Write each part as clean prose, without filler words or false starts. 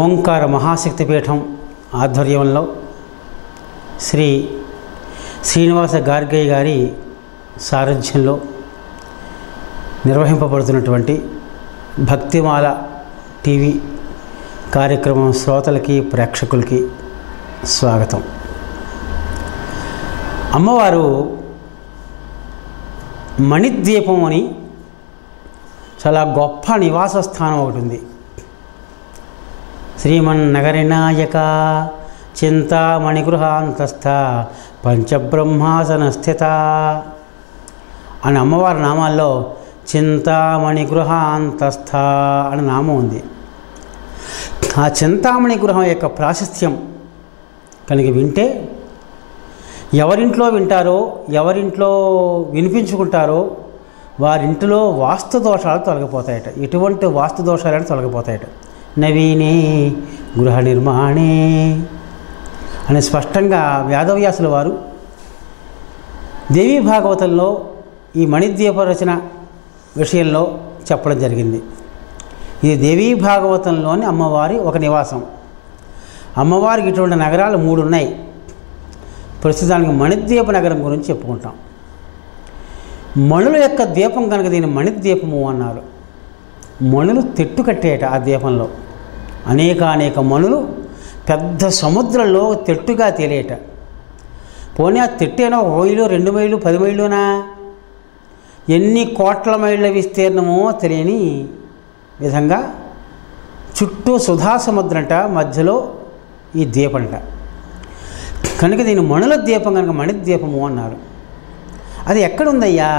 ఓంకార మహాశక్తిపీఠం ఆధ్వర్యంలో శ్రీ శ్రీనివాస గార్గయ్య గారి సారథ్యంలో నిర్వహింపబడుతున్నటువంటి భక్తిమాల టీవీ కార్యక్రమం శ్రోతలకి ప్రేక్షకులకి స్వాగతం. అమ్మవారు మణిద్వీపం అని చాలా గొప్ప నివాస స్థానం ఒకటి ఉంది. శ్రీమన్నగరినాయక చింతామణిగృహాంతస్థ పంచబ్రహ్మాసన స్థిత అని అమ్మవారి నామాల్లో చింతామణి గృహాంతస్థ అని నామం ఉంది. ఆ చింతామణి గృహం యొక్క ప్రాశస్త్యం కనుక వింటే ఎవరింట్లో వింటారో, ఎవరింట్లో వినిపించుకుంటారో వారింటిలో వాస్తు దోషాలు తొలగిపోతాయట. ఎటువంటి వాస్తు దోషాలైనా తొలగిపోతాయట. నవీనే గృహ నిర్మాణే అని స్పష్టంగా వేదవ్యాసుల వారు దేవీ భాగవతంలో ఈ మణిద్వీప రచన విషయంలో చెప్పడం జరిగింది. ఇది దేవీ భాగవతంలోని అమ్మవారి ఒక నివాసం. అమ్మవారికి ఇటువంటి నగరాలు 3 ఉన్నాయి. ప్రస్తుతానికి మణిద్వీప నగరం గురించి చెప్పుకుంటాం. మణుల యొక్క ద్వీపం కనుక దీన్ని మణిద్వీపము అన్నారు. మణులు తెట్టు కట్టేట ఆ ద్వీపంలో అనేక మణులు పెద్ద సముద్రంలో తెట్టుగా తేలేట. పోనీ ఆ తెట్టేనా 1 మైలు 2 మైలు 10 మైలునా ఎన్ని కోట్ల మైళ్ళ విస్తీర్ణమో తెలియని విధంగా చుట్టూ సుధా సముద్రంట, మధ్యలో ఈ ద్వీపంట. కనుక దీని మణుల ద్వీపం కనుక మణిద్వీపము అన్నారు. అది ఎక్కడుందయ్యా?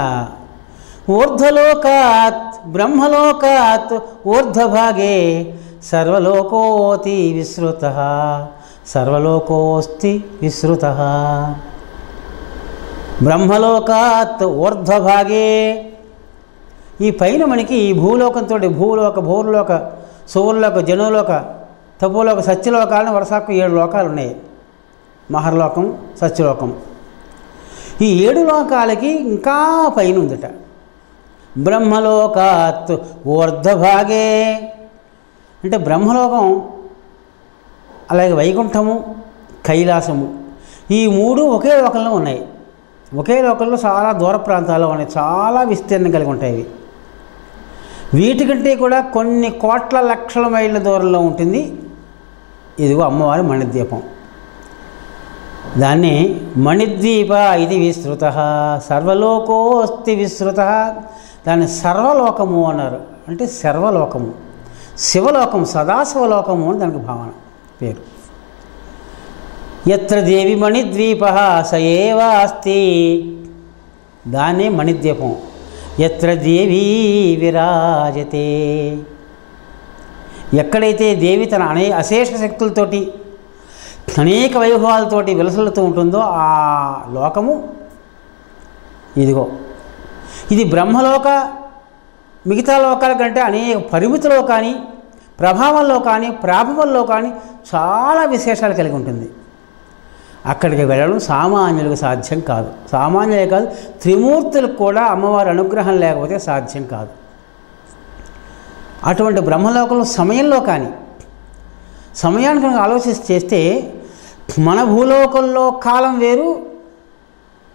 ఊర్ధ్వలోకాత్ బ్రహ్మలోకాత్ ఊర్ధ్వభాగే సర్వలోకోతి విశ్రుత సర్వలోకోస్తి విశ్రుత. బ్రహ్మలోకాత్ ఊర్ధ్వభాగే ఈ పైన మనకి ఈ భూలోకంతో భూలోక సువర్లోక జనులోక తపోలోక సత్యలోకాలను వరుసకు 7 లోకాలు ఉన్నాయి. మహర్లోకం, సత్యలోకం. ఈ 7 లోకాలకి ఇంకా పైన ఉందట. బ్రహ్మలోకాత్ ఊర్ధ్వభాగే అంటే బ్రహ్మలోకం, అలాగే వైకుంఠము, కైలాసము ఈ 3 ఒకే లోకంలో ఉన్నాయి. ఒకే లోకంలో చాలా దూర ప్రాంతాల్లో ఉన్నాయి. చాలా విస్తీర్ణం కలిగి ఉంటాయి. వీటికంటే కూడా కొన్ని కోట్ల లక్షల మైళ్ళ దూరంలో ఉంటుంది ఇదిగో అమ్మవారి మణిద్వీపం. దాన్ని మణిద్వీప ఇది విస్తృత సర్వలోకోస్తి విస్తృత. దాన్ని సర్వలోకము అన్నారు. అంటే సర్వలోకము, శివలోకం, సదాశివలోకము అని దానికి భావన పేరు. ఎత్ర దేవి మణిద్వీప సయేవ అస్తి దాన్నే మణిద్వీపం. ఎత్ర దేవీ విరాజతే ఎక్కడైతే దేవి తన అశేష శక్తులతోటి అనేక వైభవాలతోటి విలసలుతూ ఉంటుందో ఆ లోకము ఇదిగో. ఇది బ్రహ్మలోక మిగతా లోకాల కంటే అనేక పరిమితిలో కానీ, ప్రభావంలో కానీ, ప్రాభవంలో కానీ చాలా విశేషాలు కలిగి ఉంటుంది. అక్కడికి వెళ్ళడం సామాన్యులకు సాధ్యం కాదు. సామాన్యులే కాదు, త్రిమూర్తులకు కూడా అమ్మవారి అనుగ్రహం లేకపోతే సాధ్యం కాదు. అటువంటి బ్రహ్మలోకంలో సమయంలో కానీ, సమయానికి ఆలోచిస్తే చేస్తే మన భూలోకంలో కాలం వేరు,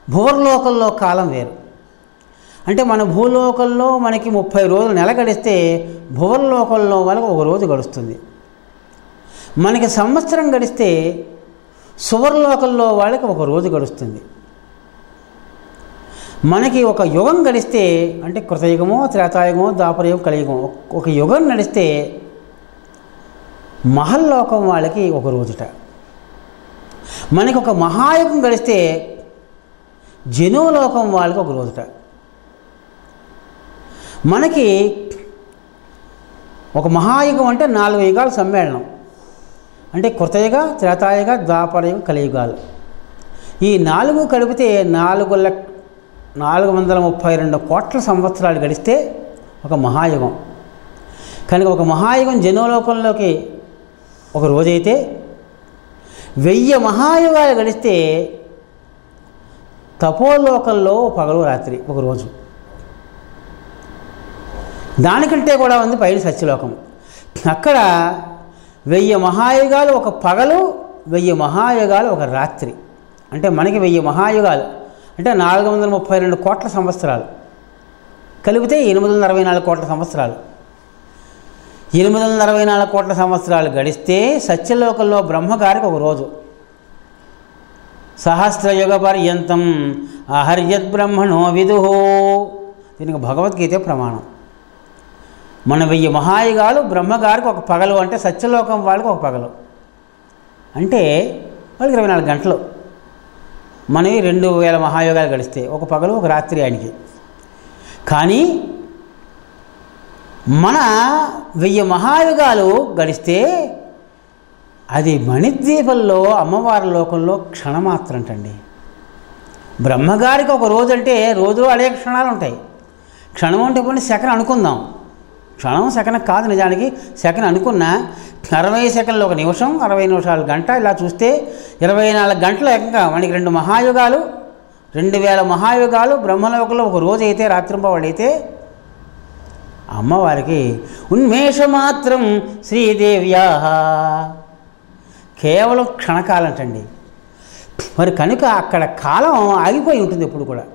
భూవర్లోకంలో కాలం వేరు. అంటే మన భూలోకంలో మనకి 30 రోజులు నెల గడిస్తే భూవర్లోకంలో వాళ్ళకి 1 రోజు గడుస్తుంది. మనకి సంవత్సరం గడిస్తే సువర్లోకంలో వాళ్ళకి 1 రోజు గడుస్తుంది. మనకి ఒక యుగం గడిస్తే అంటే కృతయుగమో, త్రేతాయుగమో, ద్వాపరయుగం, కలియుగం, ఒక యుగం నడిస్తే మహల్లోకం వాళ్ళకి 1 రోజుట. మనకి ఒక మహాయుగం గడిస్తే జనులోకం వాళ్ళకి 1 రోజుట. మనకి ఒక మహాయుగం అంటే 4 యుగాల సమ్మేళనం. అంటే కృతయుగ, త్రేతాయుగ, ద్వాపరయుగ, కలియుగాలు. ఈ 4 కలిపితే 432 కోట్ల సంవత్సరాలు గడిస్తే ఒక మహాయుగం. కనుక ఒక మహాయుగం జనులోకంలోకి 1 రోజైతే 1000 మహాయుగాలు గడిస్తే తపోలోకంలో పగలు రాత్రి 1 రోజు. దానికంటే కూడా ఉంది పైన సత్యలోకం. అక్కడ 1000 మహాయుగాలు ఒక పగలు, 1000 మహాయుగాలు ఒక రాత్రి. అంటే మనకి 1000 మహాయుగాలు అంటే 432 కోట్ల సంవత్సరాలు కలిపితే 864 కోట్ల సంవత్సరాలు. 864 కోట్ల సంవత్సరాలు గడిస్తే సత్యలోకంలో బ్రహ్మగారికి ఒక రోజు. సహస్రయుగ పర్యంతం అహర్యద్ బ్రహ్మణో విదుహో. దీనికి భగవద్గీత ప్రమాణం. మన 1000 మహాయుగాలు బ్రహ్మగారికి ఒక పగలు, అంటే సత్యలోకం వాళ్ళకి ఒక పగలు, అంటే వాళ్ళకి 24 గంటలు. మనవి 2000 మహాయుగాలు గడిస్తే ఒక పగలు ఒక రాత్రి ఆయనకి. కానీ మన 1000 మహాయుగాలు గడిస్తే అది మణిద్వీపంలో అమ్మవారి లోకంలో క్షణమాత్రంటండి. బ్రహ్మగారికి ఒక రోజు అంటే రోజులో అనేక క్షణాలు ఉంటాయి. క్షణం అంటే కొన్ని సెకండ్ అనుకుందాం. క్షణం సెకండ్ కాదు, నిజానికి సెకండ్ అనుకున్న 60 సెకండ్లు ఒక నిమిషం, 60 నిమిషాలు గంట. ఇలా చూస్తే 24 గంటలు ఏకంగా మనకి 2 మహాయుగాలు, 2000 మహాయుగాలు బ్రహ్మలోకంలో ఒక రోజు అయితే, రాత్రింపవాడైతే అమ్మవారికి ఉన్మేషమాత్రం శ్రీదేవ్యా కేవలం క్షణకాలంటండి. మరి కనుక అక్కడ కాలం ఆగిపోయి ఉంటుంది ఎప్పుడు కూడా.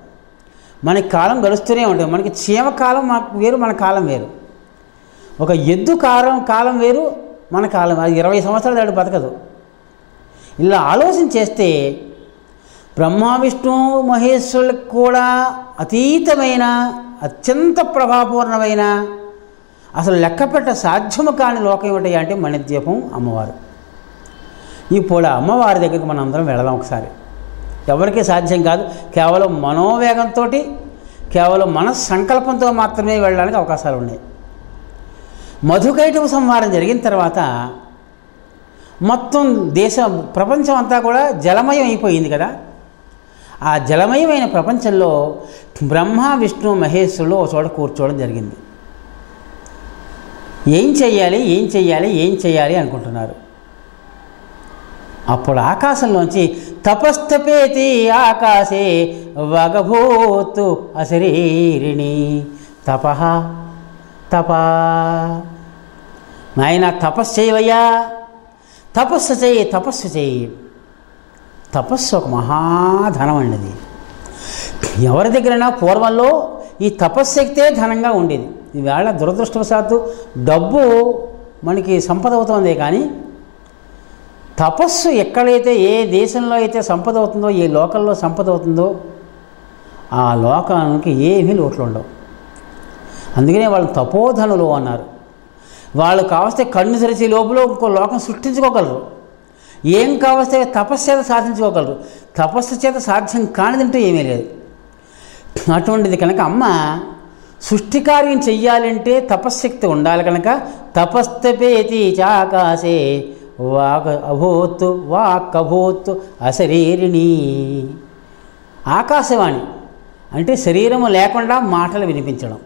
మనకి కాలం గడుస్తూనే ఉంటుంది. మనకి చీమ కాలం వేరు, మన కాలం వేరు. ఒక ఎద్దు కాలం వేరు, మన కాలం. అది 20 సంవత్సరాలు దాటి బతకదు. ఇలా ఆలోచన చేస్తే బ్రహ్మ విష్ణు మహేశ్వరులకు కూడా అతీతమైన అత్యంత ప్రభావపూర్ణమైన అసలు లెక్కపెట్ట సాధ్యము కాని లోకం ఏమిటి అంటే మణిద్వీపం అమ్మవారు. ఇప్పుడు అమ్మవారి దగ్గరికి మనం అందరం వెళదాం ఒకసారి. ఎవరికీ సాధ్యం కాదు. కేవలం మనోవేగంతో, కేవలం మన సంకల్పంతో మాత్రమే వెళ్ళడానికి అవకాశాలు ఉన్నాయి. మధుకైటవ సంహారం జరిగిన తర్వాత మొత్తం ప్రపంచం అంతా కూడా జలమయం అయిపోయింది కదా. ఆ జలమయమైన ప్రపంచంలో బ్రహ్మ విష్ణు మహేశ్వరులు ఒక చోట కూర్చోవడం జరిగింది. ఏం చెయ్యాలి అనుకుంటున్నారు. అప్పుడు ఆకాశంలోంచి తపస్తపేతి ఆకాశే వగభూతు అశరీరిణి తపా నాయన తపస్సు చేయవయ్యా, తపస్సు చేయి. తపస్సు ఒక మహాధనం అండి. ఎవరి దగ్గరైనా పూర్వంలో ఈ తపశ్శక్తే ధనంగా ఉండేది. ఈవేళ దురదృష్టవశాత్తు డబ్బు మనకి సంపద అవుతుంది, కానీ తపస్సు ఎక్కడైతే, ఏ దేశంలో అయితే సంపద అవుతుందో, ఏ లోకంలో సంపద అవుతుందో ఆ లోకానికి ఏమీ లోట్లు ఉండవు. అందుకనే వాళ్ళు తపోధనులు అన్నారు. వాళ్ళు కావస్తే కన్ను తెరిచి లోపల ఇంకో లోకం సృష్టించుకోగలరు. ఏం కావస్తే తపస్సు చేత సాధించుకోగలరు. తపస్సు చేత సాధ్యం కానిదంటూ ఏమీ లేదు. అటువంటిది కనుక అమ్మ సృష్టి కార్యం చెయ్యాలంటే తపశ్శక్తి ఉండాలి. కనుక తపస్తపేతి చాకాశే వాక్కభూత్ అశరీరిణి. ఆకాశవాణి అంటే శరీరము లేకుండా మాటలు వినిపించడం.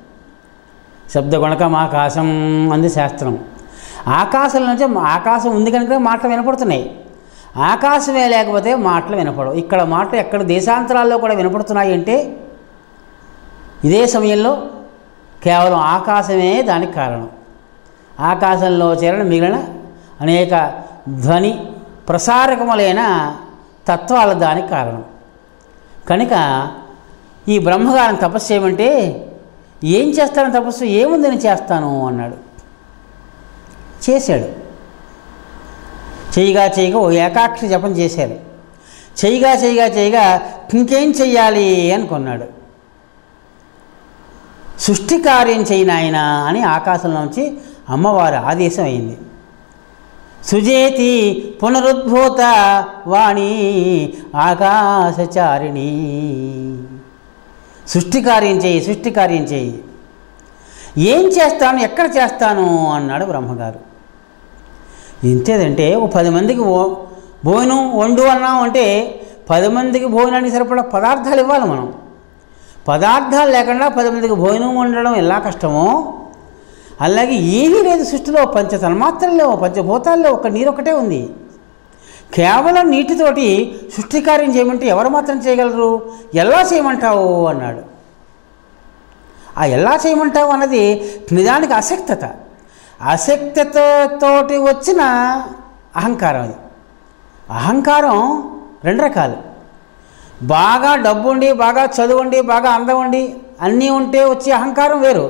శబ్దగుణకమాకాశం అంది శాస్త్రం. ఆకాశం నుంచి ఆకాశం ఉంది కనుక మాటలు వినపడుతున్నాయి. ఆకాశమే లేకపోతే మాటలు వినపడవు. ఇక్కడ మాటలు ఎక్కడ దేశాంతరాల్లో కూడా వినపడుతున్నాయి అంటే ఇదే సమయంలో కేవలం ఆకాశమే దానికి కారణం. ఆకాశంలో చేరిన మిగిలిన అనేక ధ్వని ప్రసారకములైన తత్వాలు దానికి కారణం. కనుక ఈ బ్రహ్మగారిని తపస్సు చేయమంటే ఏం చేస్తాను తపస్సు, ఏముందని చేస్తాను అన్నాడు. చేశాడు. చేయగా ఓ ఏకాక్షి జపం చేశారు. చేయగా ఇంకేం చెయ్యాలి అనుకున్నాడు. సృష్టి కార్యం చేయనాయన అని ఆకాశంలోంచి అమ్మవారి ఆదేశం అయింది. సుజేతి పునరుద్భూత వాణి ఆకాశచారిణి. సృష్టి కార్యం చేయి. ఏం చేస్తాను, ఎక్కడ చేస్తాను అన్నాడు బ్రహ్మగారు. ఇంతేదంటే ఒక 10 మందికి భోజనం వండు అన్నాం అంటే 10 మందికి భోజనానికి సరిపడా పదార్థాలు ఇవ్వాలి మనం. పదార్థాలు లేకుండా 10 మందికి భోజనం వండడం ఎలా కష్టమో అలాగే ఏమీ లేదు సృష్టిలో. పంచతన్మాత్రల్లో, పంచభూతాల్లో ఒక నీరు ఒకటే ఉంది. కేవలం నీటితోటి సృష్టి కార్యం చేయమంటే ఎవరు మాత్రం చేయగలరు? ఎలా చేయమంటావు అన్నాడు. ఆ ఎలా చేయమంటావు అన్నది నిజానికి అశక్తత. అశక్తతోటి వచ్చిన అహంకారం. అది అహంకారం రెండు రకాలు. బాగా డబ్బుండి, బాగా చదువుండి, బాగా అందం ఉండి అన్నీ ఉంటే వచ్చే అహంకారం వేరు.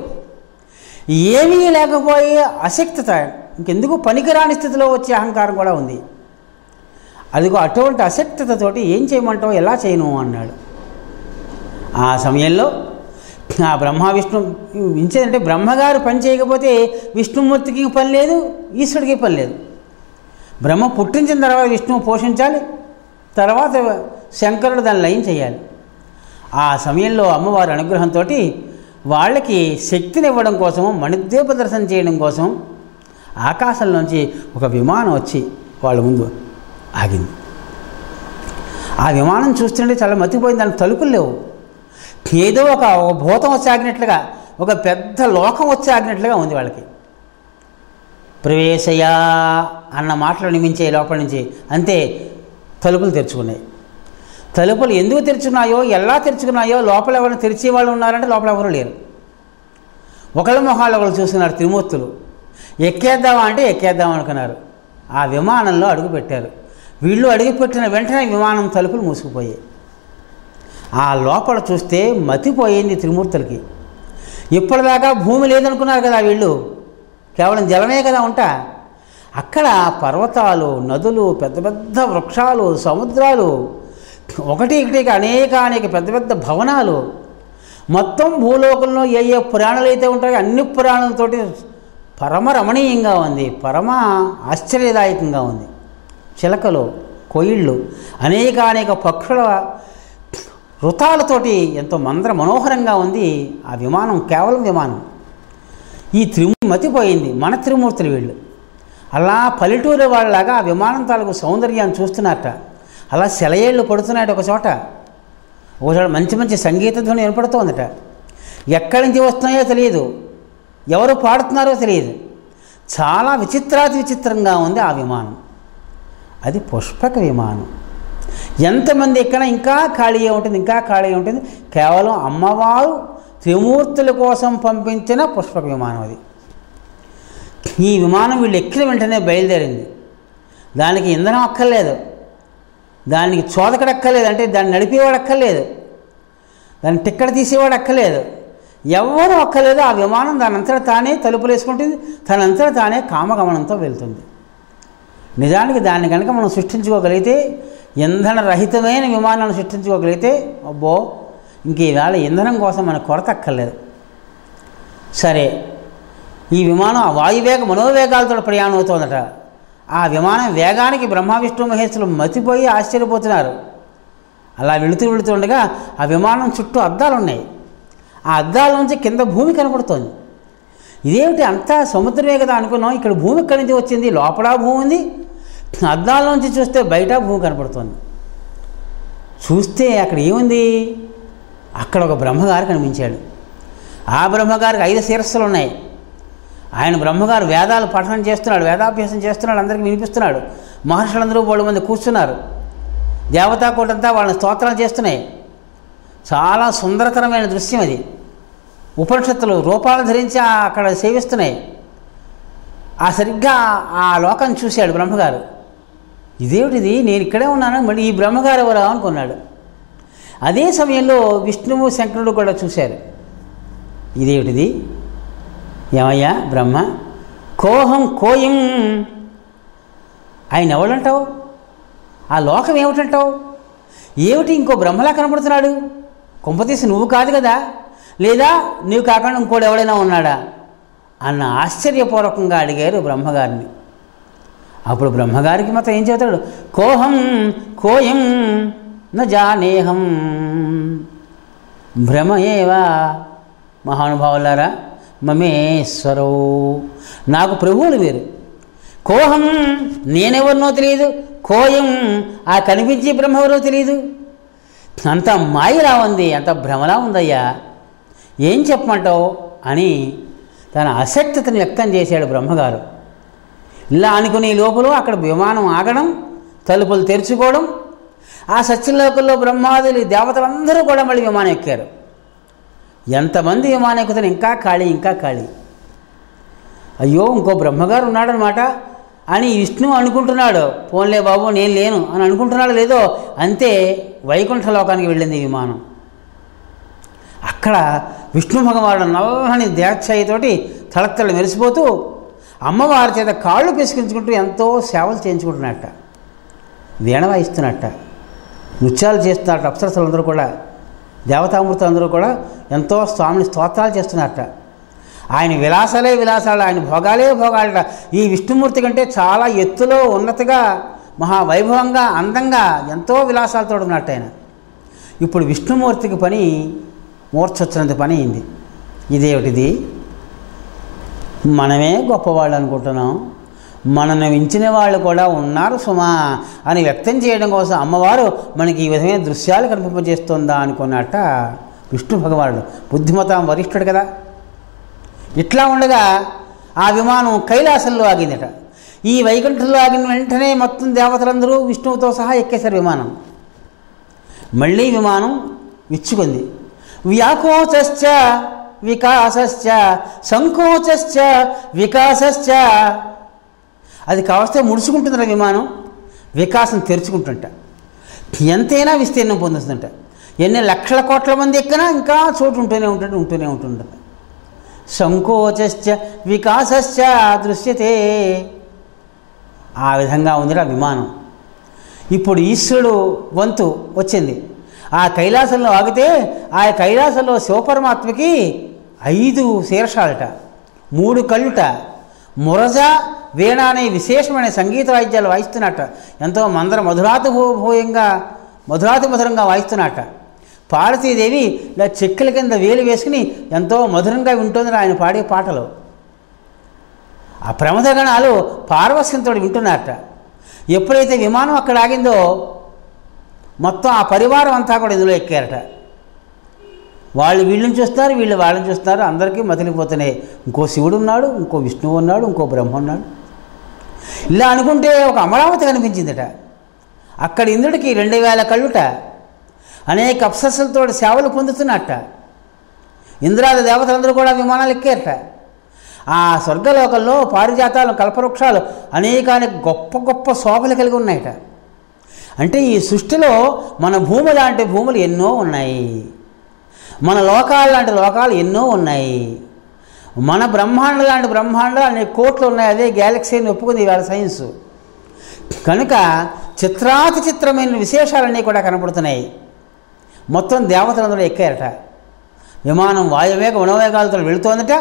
ఏమీ లేకపోయి అశక్తత, ఇంకెందుకు పనికిరాని స్థితిలో వచ్చే అహంకారం కూడా ఉంది. అదిగో అటువంటి అశక్తతతోటి ఏం చేయమంటావు, ఎలా చేయను అన్నాడు. ఆ సమయంలో ఆ బ్రహ్మ విష్ణు ఇంచేదంటే బ్రహ్మగారు పని చేయకపోతే విష్ణుమూర్తికి పని లేదు, ఈశ్వరుడికి పని లేదు. బ్రహ్మ పుట్టించిన తర్వాత విష్ణువు పోషించాలి, తర్వాత శంకరుడు దాన్ని లయం చేయాలి. ఆ సమయంలో అమ్మవారి అనుగ్రహంతో వాళ్ళకి శక్తినివ్వడం కోసము, మణిద్వీప దర్శనం చేయడం కోసం ఆకాశంలోంచి ఒక విమానం వచ్చి వాళ్ళ ముందు ఆగింది. ఆ విమానం చూస్తుంటే చాలా మతిపోయింది. దానికి తలుపులు లేవు. ఏదో ఒక భూతం వచ్చి ఆగినట్లుగా, ఒక పెద్ద లోకం వచ్చి ఆగినట్లుగా ఉంది వాళ్ళకి. ప్రవేశయా అన్న మాటలు నిమించే లోపల నుంచి అంతే తలుపులు తెరుచుకున్నాయి. తలుపులు ఎందుకు తెరుచుకున్నాయో, ఎలా తెరుచుకున్నాయో, లోపల ఎవరైనా తెరిచే వాళ్ళు ఉన్నారంటే లోపల ఎవరు లేరు. ఒకళ్ళ మొహాలు ఒకళ్ళు చూస్తున్నారు త్రిమూర్తులు. ఎక్కేద్దామా అంటే ఎక్కేద్దాం అనుకున్నారు. ఆ విమానంలో అడుగు పెట్టారు. వీళ్ళు అడుగుపెట్టిన వెంటనే విమానం తలుపులు మూసుకుపోయాయి. ఆ లోపల చూస్తే మతిపోయింది త్రిమూర్తులకి. ఇప్పటిదాకా భూమి లేదనుకున్నారు కదా వీళ్ళు, కేవలం జలమే కదా ఉంటా. అక్కడ పర్వతాలు, నదులు, పెద్ద పెద్ద వృక్షాలు, సముద్రాలు, ఒకటి అనేక పెద్ద పెద్ద భవనాలు, మొత్తం భూలోకంలో ఏ ఏ పురాణాలు అయితే ఉంటాయో అన్ని పురాణాలతోటి పరమ రమణీయంగా ఉంది, పరమ ఆశ్చర్యదాయకంగా ఉంది. చిలకలు, కొయిళ్ళు, అనేక పక్షుల వృతాలతోటి ఎంతో మంద్ర మనోహరంగా ఉంది ఆ విమానం. కేవలం విమానం. ఈ మతిపోయింది మన త్రిమూర్తులు వీళ్ళు. అలా పల్లెటూరు వాళ్ళలాగా ఆ విమానం తాలూకు సౌందర్యాన్ని చూస్తున్నారట. అలా సెలయేళ్ళు పడుతున్నాయట. ఒకచోట మంచి మంచి సంగీత ధ్వని వినపడుతోందట. ఎక్కడి నుంచి వస్తున్నాయో తెలియదు, ఎవరు పాడుతున్నారో తెలియదు. చాలా విచిత్రంగా ఉంది ఆ విమానం. అది పుష్పక విమానం. ఎంతమంది ఎక్కినా ఇంకా ఖాళీ ఉంటుంది. కేవలం అమ్మవారు త్రిమూర్తుల కోసం పంపించిన పుష్పక విమానం అది. ఈ విమానం వీళ్ళు ఎక్కిన వెంటనే బయలుదేరింది. దానికి ఇంధనం అక్కర్లేదు, దానికి చోదకడు అక్కర్లేదు, అంటే దాన్ని నడిపేవాడు అక్కర్లేదు, దాన్ని టిక్కెట్ తీసేవాడు అక్కర్లేదు, ఎవరు అక్కర్లేదు. ఆ విమానం దానంతటా తానే తలుపులు వేసుకుంటుంది, తనంతటా తానే కామగమనంతో వెళ్తుంది. నిజానికి దాన్ని కనుక మనం సృష్టించుకోగలిగితే, ఇంధన రహితమైన విమానాన్ని సృష్టించుకోగలిగితే, అబ్బో ఇంక ఈవేళ ఇంధనం కోసం మన కొరత అక్కర్లేదు. సరే, ఈ విమానం వాయువేగ మనోవేగాలతో ప్రయాణం అవుతోందట. ఆ విమానం వేగానికి బ్రహ్మ విష్ణు మహేశ్వరులు మతిపోయి ఆశ్చర్యపోతున్నారు. అలా వెళుతుండగా ఆ విమానం చుట్టూ అద్దాలు ఉన్నాయి. ఆ అద్దాల నుంచి కింద భూమి కనపడుతోంది. ఇదేమిటి, అంతా సముద్రమే కదా అనుకున్నాం, ఇక్కడ భూమి ఎక్కడి నుంచి వచ్చింది? లోపల భూమి ఉంది, అద్దాల నుంచి చూస్తే బయట భూమి కనపడుతోంది. చూస్తే అక్కడ ఏముంది? అక్కడ ఒక బ్రహ్మగారు కనిపించాడు. ఆ బ్రహ్మగారికి 5 శిరస్సులు ఉన్నాయి. ఆయన బ్రహ్మగారు వేదాలు పఠనం చేస్తున్నాడు, వేదాభ్యాసం చేస్తున్నాడు, అందరికీ వినిపిస్తున్నాడు. మహర్షులందరూ 3 మంది కూర్చున్నారు. దేవతాకోటంతా వాళ్ళని స్తోత్రాలు చేస్తున్నాయి. చాలా సుందరతరమైన దృశ్యం అది. ఉపనిషత్తులు రూపాలు ధరించి అక్కడ సేవిస్తున్నాయి. సరిగ్గా ఆ లోకాన్ని చూశాడు బ్రహ్మగారు. ఇదేమిటిది, నేను ఇక్కడే ఉన్నాను, మళ్ళీ ఈ బ్రహ్మగారు ఎవరా అనుకున్నాడు. అదే సమయంలో విష్ణువు శంకరుడు కూడా చూశారు. ఇదేమిటిది, ఏమయ్యా బ్రహ్మ, కోయం, ఆయన ఎవడంటావు? ఆ లోకం ఏమిటంటావు? ఏమిటి ఇంకో బ్రహ్మలా కనపడుతున్నాడు? కొంపతీసి నువ్వు కాదు కదా, లేదా నీవు కాకుండా ఇంకోటి ఎవడైనా ఉన్నాడా అన్న ఆశ్చర్యపూర్వకంగా అడిగారు బ్రహ్మగారిని. అప్పుడు బ్రహ్మగారికి మాత్రం ఏం చెబుతాడు? కోయం న జానేహం భ్రమయేవా. మహానుభావులారా, మమేశ్వరో, నాకు ప్రభువులు మీరు. కోహం, నేనెవరినో తెలియదు. కోయం, ఆ కనిపించే బ్రహ్మ ఎవరో తెలియదు. అంత మాయలా ఉంది, అంత భ్రమలా ఉందయ్యా, ఏం చెప్పమంటావు అని తన అశక్తతను వ్యక్తం చేశాడు బ్రహ్మగారు. ఇలా అనుకునే లోపల అక్కడ విమానం ఆగడం, తలుపులు తెరుచుకోవడం, ఆ సత్యలోకంలో బ్రహ్మాదులు దేవతలందరూ కూడా మళ్ళీ విమానం ఎక్కారు. ఎంతమంది విమానం ఎక్కుతారు? ఇంకా ఖాళీ. అయ్యో ఇంకో బ్రహ్మగారు ఉన్నాడనమాట అని విష్ణువు అనుకుంటున్నాడు. పోన్లే బాబు నేను లేను అని అనుకుంటున్నాడు లేదో, అంతే వైకుంఠ లోకానికి వెళ్ళింది విమానం. అక్కడ విష్ణు భగవానుడు నల్లని దేవఛాయతోటి తలత్తలు మెరిసిపోతూ అమ్మవారి చేత కాళ్ళు పిసికించుకుంటూ ఎంతో సేవలు చేయించుకుంటున్నట్ట, వీణ వాయిస్తున్నట్ట, నృత్యాలు చేస్తున్నట్ట. అప్సరసలందరూ కూడా, దేవతామూర్తులందరూ కూడా ఎంతో స్వామిని స్తోత్రాలు చేస్తున్నట్ట. ఆయన విలాసాలే విలాసాలు, ఆయన భోగాలే భోగాలట. ఈ విష్ణుమూర్తి కంటే చాలా ఎత్తులో ఉన్నతిగా మహావైభవంగా అందంగా ఎంతో విలాసాలతో ఉన్నట్టు ఆయన. ఇప్పుడు విష్ణుమూర్తికి పని మూర్చొచ్చినంత పని అయింది. ఇదేమిటిది, మనమే గొప్పవాళ్ళు అనుకుంటున్నాం, మనల్ని మించిన వాళ్ళు కూడా ఉన్నారు సుమా అని వ్యక్తం చేయడం కోసం అమ్మవారు మనకి ఈ విధమైన దృశ్యాలు కనిపింపజేస్తుందా అనుకున్నట్ట విష్ణు భగవానుడు. బుద్ధిమతం వరిష్ఠుడు కదా. ఇట్లా ఉండగా ఆ విమానం కైలాసంలో ఆగిందట. ఈ వైకుంఠంలో ఆగిన వెంటనే మొత్తం దేవతలందరూ విష్ణువుతో సహా ఎక్కేశారు విమానం. మళ్ళీ విమానం విచ్చుకుంది. వ్యాకోచశ్చ వికాసశ్చ సంకోచశ్చ వికాసశ్చ. అది కావస్తే ముడుచుకుంటుందట విమానం, వికాసం తెరుచుకుంటుంట. ఎంతైనా విస్తీర్ణం పొందుతుంట. ఎన్ని లక్షల కోట్ల మంది ఎక్కినా ఇంకా చోటు ఉంటూనే ఉంటుంది. సంకోచశ్చ వికాసశ్చ దృశ్యతే. ఆ విధంగా ఉందిరా విమానం. ఇప్పుడు ఈశ్వరుడు వంతు వచ్చింది. ఆ కైలాసంలో ఆగితే ఆ కైలాసంలో శివపరమాత్మకి 5 శీర్షాలట, 3 కళ్ళుట, మురజ వీణ అనే విశేషమైన సంగీత వాయిద్యాలు వాయిస్తున్నట్ట. ఎంతో మధురాతిమధురంగా వాయిస్తున్నట్ట. పార్వతీదేవి ఇలా చెక్కల కింద వేలు వేసుకుని ఎంతో మధురంగా వింటుంది ఆయన పాడే పాటలు. ఆ ప్రమదగణాలు పార్వశ్యంతో వింటున్నారట. ఎప్పుడైతే విమానం అక్కడ ఆగిందో మొత్తం ఆ పరివారం అంతా కూడా ఇందులో ఎక్కారట. వాళ్ళు వీళ్ళని చూస్తారు, వీళ్ళు వాళ్ళని చూస్తారు, అందరికీ మతిలిపోతున్నాయి. ఇంకో శివుడు ఉన్నాడు, ఇంకో విష్ణువు ఉన్నాడు, ఇంకో బ్రహ్మ ఉన్నాడు. ఇలా అనుకుంటే ఒక అమరావతి కనిపించిందట. అక్కడ ఇంద్రుడికి 2000 కళ్ళుట, అనేక అప్సరసలతో సేవలు పొందుతున్నట్ట. ఇంద్రాది దేవతలందరూ కూడా విమానాలు ఎక్కారట. ఆ స్వర్గలోకంలో పారిజాతాలు, కల్పవృక్షాలు అనేకానికి గొప్ప గొప్ప శోభలు కలిగి ఉన్నాయట. అంటే ఈ సృష్టిలో మన భూమి లాంటి భూములు ఎన్నో ఉన్నాయి, మన లోకాలు లాంటి లోకాలు ఎన్నో ఉన్నాయి, మన బ్రహ్మాండం లాంటి బ్రహ్మాండాలు అనేక కోట్లు ఉన్నాయి. అదే గ్యాలక్సీని ఒప్పుకుంది ఇవాళ సైన్స్. కనుక చిత్రాతి చిత్రమైన విశేషాలన్నీ కూడా కనపడుతున్నాయి. మొత్తం దేవతలందరూ ఎక్కారట. విమానం వాయువేగ మనోవేగాలతో వెళుతోందట.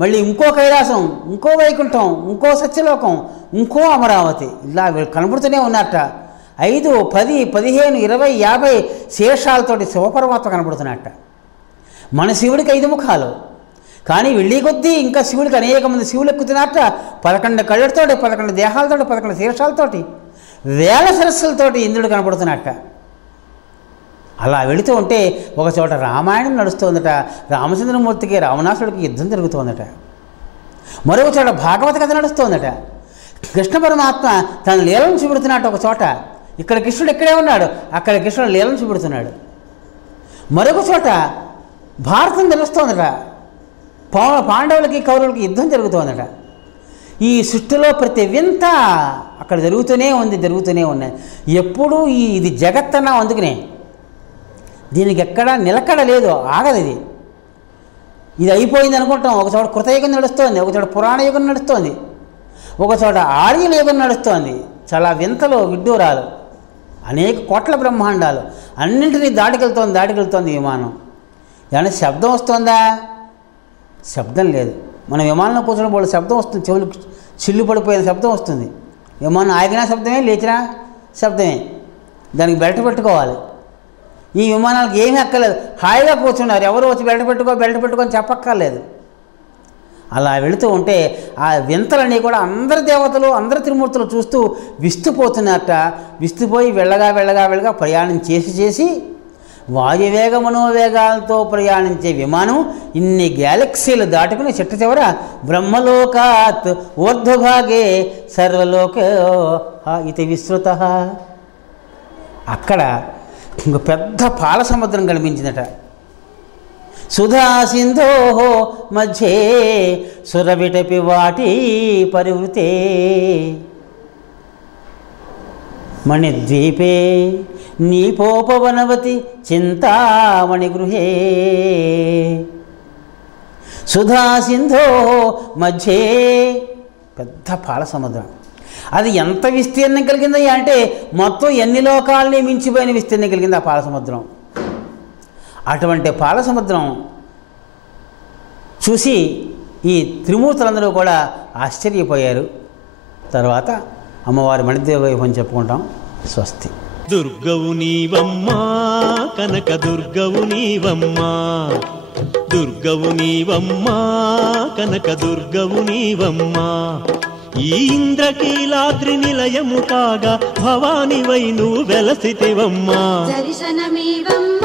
మళ్ళీ ఇంకో కైలాసం, ఇంకో వైకుంఠం, ఇంకో సత్యలోకం, ఇంకో అమరావతి ఇలా కనబడుతూనే ఉన్నారట. 5, 10, 15, 20, 50 శేషాలతోటి శివపరమాత్మ కనబడుతున్నట్ట. మన శివుడికి 5 ముఖాలు, కానీ వెళ్ళి కొద్దీ ఇంకా శివుడికి అనేక మంది శివులు ఎక్కుతున్నట్ట. 11 కళ్ళతోటి, 11 దేహాలతోటి, 11 శీర్షాలతోటి, 1000 శిరస్సులతోటి ఇంద్రుడు కనబడుతున్నట్ట. అలా వెళుతూ ఉంటే ఒక చోట రామాయణం నడుస్తోందట. రామచంద్రమూర్తికి రావణాసుడికి యుద్ధం జరుగుతోందట. మరొక చోట భాగవత కథ నడుస్తోందట. కృష్ణ పరమాత్మ తన లీలను చూపెడుతున్నట్టు ఒక చోట. ఇక్కడ కృష్ణుడు ఇక్కడే ఉన్నాడు, అక్కడ కృష్ణుడు లీలను చూపెడుతున్నాడు. మరొక చోట భారతం తెలుస్తోందట. పాండవులకి కౌరవులకి యుద్ధం జరుగుతోందట. ఈ సృష్టిలో ప్రతి వింత అక్కడ జరుగుతూనే ఉన్నాయి. ఎప్పుడూ ఇది జగత్తన్నా, అందుకనే దీనికి ఎక్కడా నిలకడ లేదు, ఆగదు. ఇది అయిపోయింది అనుకుంటాం. ఒక చోట కృతయుగం నడుస్తోంది, ఒక చోట పురాణ యుగం నడుస్తోంది, ఒక చోట ఆర్యన యుగం నడుస్తోంది. చాలా వింతలు, విడ్డూరాలు, అనేక కోట్ల బ్రహ్మాండాలు అన్నింటినీ దాటికెళ్తోంది విమానం. ఏమైనా శబ్దం వస్తుందా? శబ్దం లేదు. మన విమానంలో కూర్చొని వాళ్ళు శబ్దం వస్తుంది, చెవులు చిల్లు పడిపోయిన శబ్దం వస్తుంది. విమానం ఆగినా శబ్దమే, లేచినా శబ్దమే. దానికి బెల్ట్ పెట్టుకోవాలి. ఈ విమానాలకు ఏమీ అక్కర్లేదు, హాయిగా కూర్చున్నారు. ఎవరు వచ్చి బెల్ట్ పెట్టుకో అని చెప్పక్కర్లేదు. అలా వెళుతూ ఉంటే ఆ వింతలన్నీ కూడా అందరి దేవతలు, అందరి త్రిమూర్తులు చూస్తూ విస్తుపోతున్నట్ట. విస్తుపోయి వెళ్ళగా ప్రయాణం చేసి వాయువేగ మనోవేగాలతో ప్రయాణించే విమానం ఇన్ని గ్యాలక్సీలు దాటుకుని చిట్ట చివర బ్రహ్మలోకాత్ ఊర్ధ్వభాగే సర్వలోక ఇది విస్తృత. అక్కడ ఇంక పెద్ద పాల సముద్రం కనిపించిందట. సుధా సింధో మధ్యే సురవిటపి వాటి పరివృతే మణిద్వీపే నీపోపవనవతి చింతామణి గృహే సుధా సింధో మధ్యే పెద్ద పాల సముద్రం. అది ఎంత విస్తీర్ణం కలిగిందయ్యా అంటే మొత్తం ఎన్ని లోకాలని మించిపోయిన విస్తీర్ణం కలిగింది ఆ పాల సముద్రం. అటువంటి పాల సముద్రం చూసి ఈ త్రిమూర్తులందరూ కూడా ఆశ్చర్యపోయారు. తర్వాత అమ్మవారి మణిద్వీప వైభవం చెప్పుకుంటాం. స్వస్తి. దుర్గవు నీవమ్మా కనక దుర్గవు నీవమ్మా, దుర్గవు నీవమ్మా కనక దుర్గవు నీవమ్మా. ఈ ఇంద్రకీలాద్రి నిలయము కాగా భవానివై నువ్వు వెలసితివమ్మా. దర్శనమీవమ్మా